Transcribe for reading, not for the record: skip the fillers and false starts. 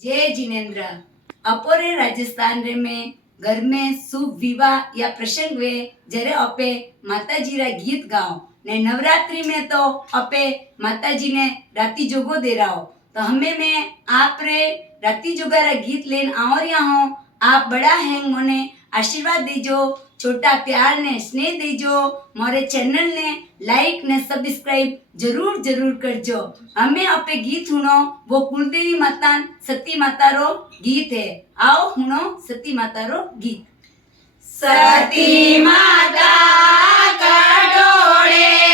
जय जिनेन्द्र। अपोरे राजस्थान रे में घर में शुभ विवाह या प्रसंग वे जरे अपे माताजी रा गीत गाओ ने नवरात्रि में तो अपे माताजी ने राती जोगो दे रहा हो। तो हमें में आप रे राती जोगा रा गीत लेन आओ रिया हो। आप बड़ा हैं मोने आशीर्वाद दीजो, छोटा प्यार ने स्नेह दीजो, मोरे चैनल ने लाइक ने सब्सक्राइब जरूर जरूर करजो। हमें अपे गीत सुनो, वो कुलदेवी माता सती माता रो गीत है। आओ सुनो सती माता रो गीत। सती माता कड़ोड़े